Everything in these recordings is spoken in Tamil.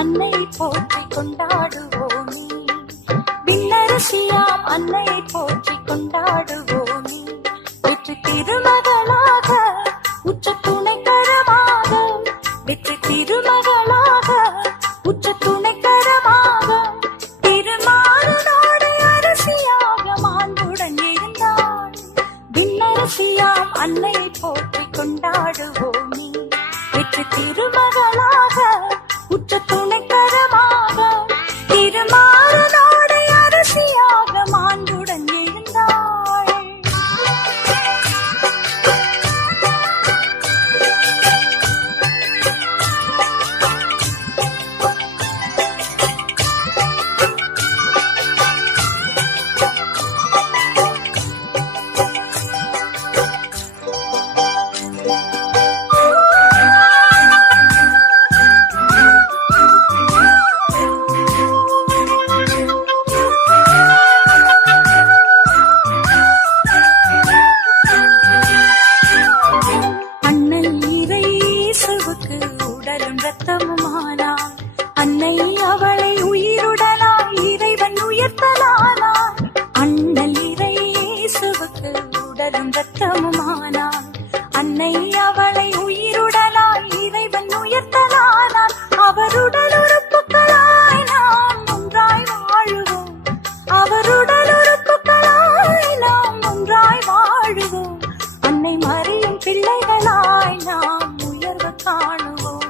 அன்னை போற்றி கொண்டாடுவோமே. விண்ணரசியாம் அன்னை போற்றி கொண்டாடுவோமே. வெற்றி திருமகளாக உச்ச துணைக்கரமாக, வெற்றி திருமகளாக உச்ச துணைக்கரமாக, திருமாறனோடு அரசியாக மாண்புடன் இருந்தாள். விண்ணரசியாம் அன்னை போற்றி கொண்டாடுவோமே. வெற்றி திருமகளாக உச்ச துணைக்கரமாக, திருமாறனோடு அரசியாக மாண்புடன் இருந்தாள். அன்னை அவளை உயிருடனாய் இறைவன் உயர்த்தலானான். அண்ணல் இறை இயேசுவுக்கு உடலும் இரத்தமுமானான். அன்னை அவளை உயிருடனாய் இறைவன் உயர்த்தலானான். அவருடல் உறுப்புகளாய் நாம் ஒன்றாய் வாழுவோம். அவருடல் உறுப்புகளாய் நாம் ஒன்றாய் வாழுவோம். அன்னை மரியின் பிள்ளைகளாய் நாம் உயர்வு காணுவோம்.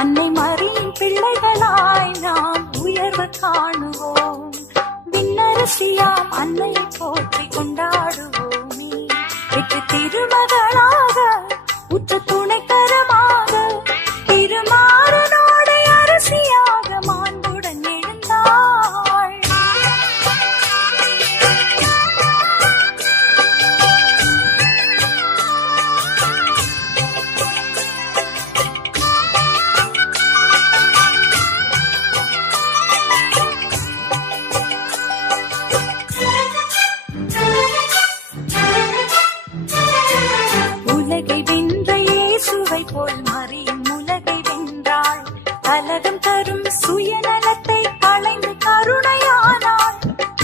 அன்னை மரியின் பிள்ளைகளாய் நாம் உயர்வு காணுவோம். விண்ணரசியாம் அன்னை போற்றி கொண்டாடுவோமே. வெற்றி திருமகளாக உச்ச துணைக்கரமாக, திருமாறனோடு அரசியாக மாண்புடன் எழுந்தாள். உலகை வென்ற இயேசுவை போல் மரியும் உலகை வென்றாள். கலகம் தரும் சுயநலத்தை களைந்து கருணையானாள்.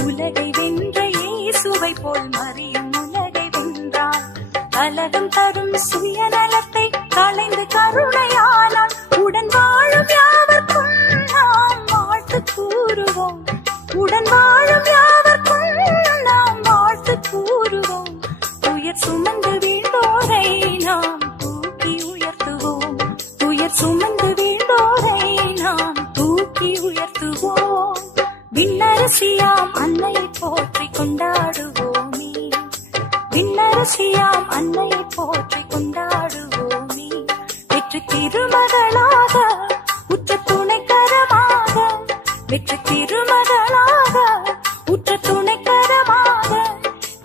உலகை வென்ற இயேசுவை போல் மரியும் உலகை வென்றாள். கலகம் தரும் சுயநலத்தை களைந்து கருணையானாள். உடன் வாழும் யாவர்க்கும் நாம் வாழ்த்து கூறுவோம். உடன் வாழும் யாவர்க்கும் நாம் வாழ்த்து கூறுவோம். துயர் சுமந்து வீழ்ந்தோரை நாம் தூக்கி உயர்த்துவோம். துயர் சுமந்து வீழ்ந்தோரை நாம் தூக்கி உயர்த்துவோம். விண்ணரசியாம் அன்னை போற்றி கொண்டாடுவோமே. விண்ணரசியாம் அன்னை போற்றி கொண்டாடுவோமே. வெற்றி திருமகளாக உச்ச துணைக்கரமாக, வெற்றி திருமகளாக உச்ச துணைக்கரமாக,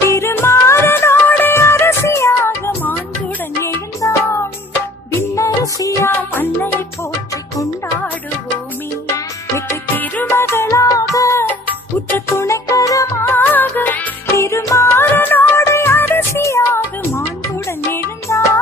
திருமாறனோடு அரசியாக மாண்புடன் எழுந்தாள். விண்ணரசியாம் அன்னை போற்றி கொண்டாடுவோமே. வெற்றி திருமகளாக உச்ச துணைக்கரமாக, திருமாறனோடு அரசியாக மாண்புடன் எழுந்தாள்.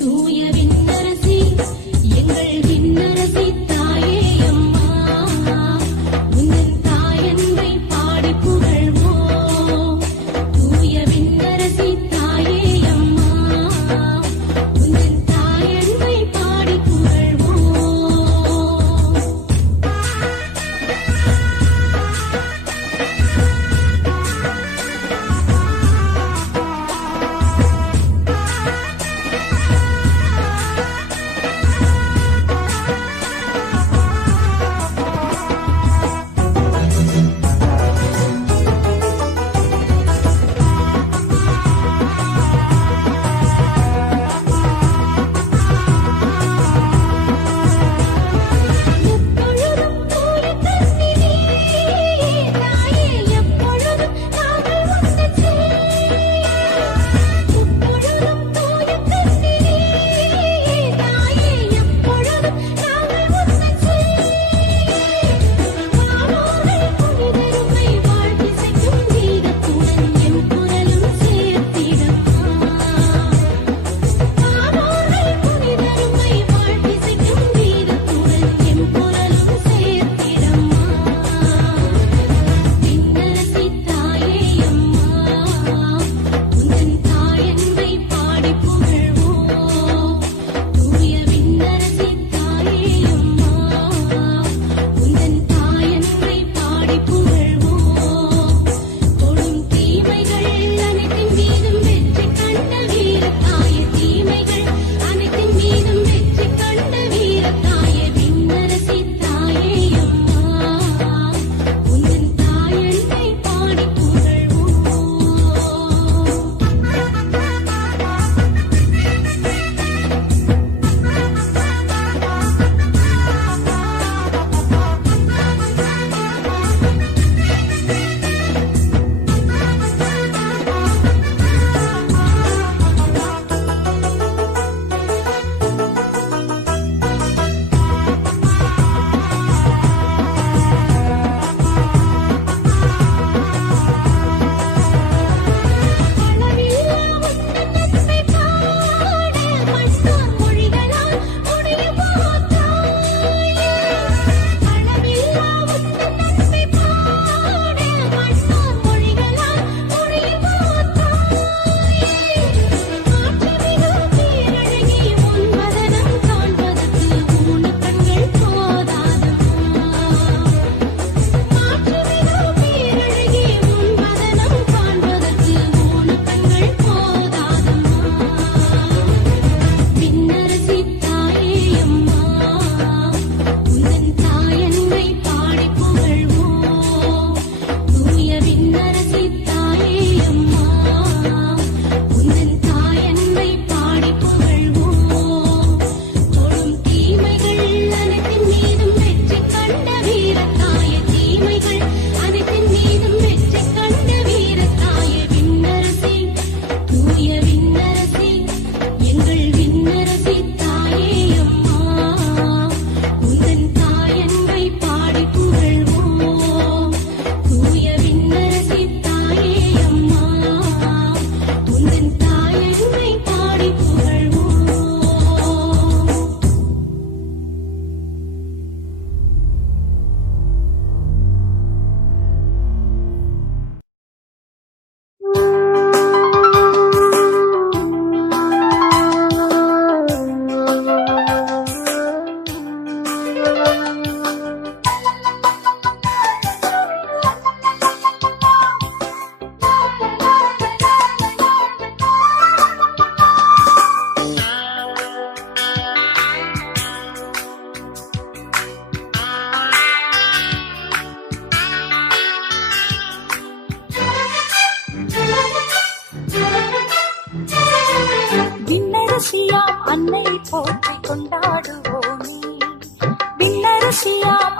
தூய விண்ணரசி எங்கள் விண்ணரசி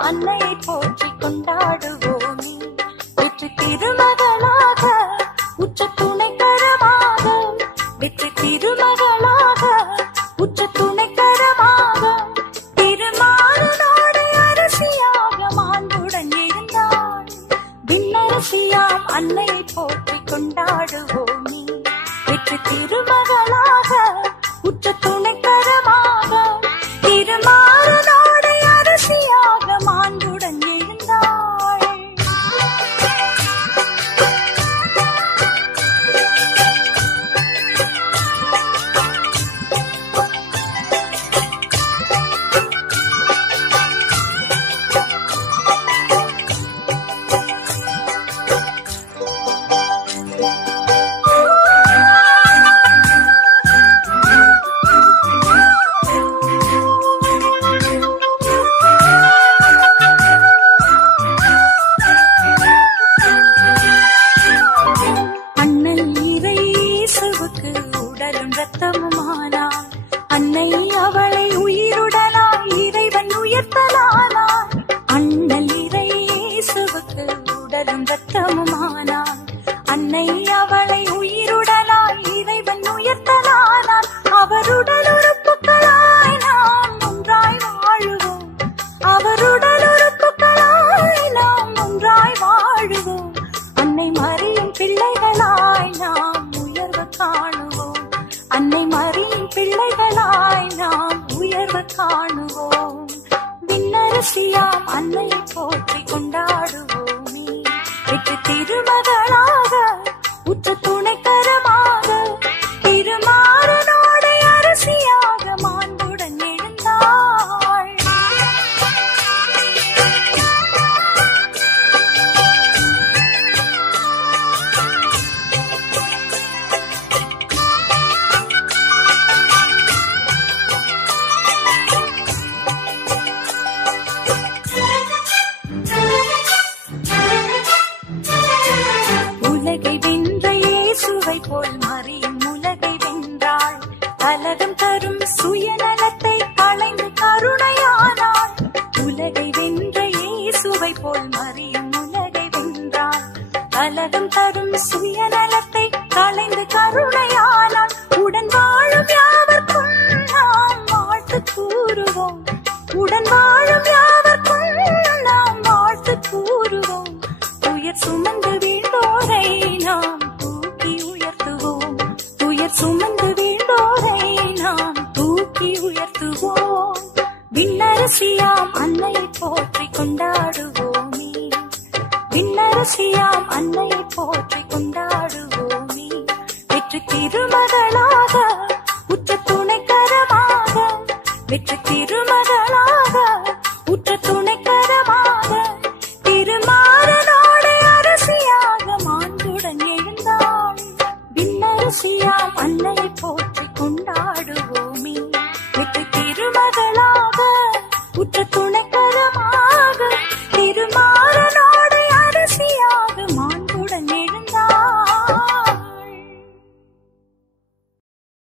அன்னையை போற்றி கொண்டாடுவோமே. வெற்றி திருமகளாக உற்ற துணைக்கரமாக, வெற்றி திருமகளாக உற்ற துணைக்கரமாக, திருமாறனோடு அரசியாக மாண்புடன் இருந்தாள். விண்ணரசியாம் அன்னையை போற்றி கொண்டாடுவோமே. வெற்றி திருமகளாக உற்ற துணைக்கரமாக, திருமாறனோடு அரசியாக மாண்புடன் இருந்தாள். உடலும் ரத்தமுமானாள் அன்னை, அவளை உயிருடனாய் இறைவன் உயர்த்தலானாள். அண்ணல் இறை இயேசுவுக்கு உடலும் ரத்தமுமானாள் அன்னை, அவளை உயிருடனாய் இறைவன் உயர்த்தலானாள். அவருடல் உறுப்புகளாய் நாம் ஒன்றாய் வாழுவோம், அவருடல் உறுப்புகளாய் நாம் ஒன்றாய் வாழுவோம். அன்னை மரியின் பிள்ளைகளாய் நாம் உயர்வு காணுவோம், அன்னை மரியின் பிள்ளைகளாய் நாம் உயர்வு காணுவோம். விண்ணரசியாம் அன்னையை போற்றி கொண்டாடுவோமே. வெற்றி திருமகளாக உற்ற துணைக்கரமாக, திருமாறனோடு அரசியாக மாண்புடன் எழுந்தாள். உலகை வென்ற இயேசுவை போல் மரியும் உலகை வென்றாள். கலகம் தரும் சுயநலத்தை களைந்து கருணையானாள். உலகை வென்ற இயேசுவை போல் மரியும் உலகை வென்றாள். கலகம் தரும் சுயநலத்தை களைந்து கருணையானாள். உடன் வாழும் யாவர்க்கும் நாம் வாழ்த்து கூறுவோம், உடன் வாழும் யாவர்க்கும் நாம் வாழ்த்து கூறுவோம். துயர் சுமந்து வீழ்ந்தோரை நாம் தூக்கி உயர்த்துவோம், துயர் சுமந்து வீழ்ந்தோரை நாம் தூக்கி உயர்த்துவோம். விண்ணரசியாம் அன்னையை போற்றி கொண்டாடுவோமே. விண்ணரசியாம் அன்னையை போற்றி கொண்டாடுவோமே. வெற்றி திருமகளாக உற்ற துணைக்கரமாக, வெற்றி திருமகளாக உற்ற துணைக்கரமாக, திருமாறனோடு அரசியாக மாண்புடன் எழுந்தாள். விண்ணரசியாம் அன்னையை போற்றி கொண்டாடுவோமே. வெற்றி திருமகளாக உற்ற துணை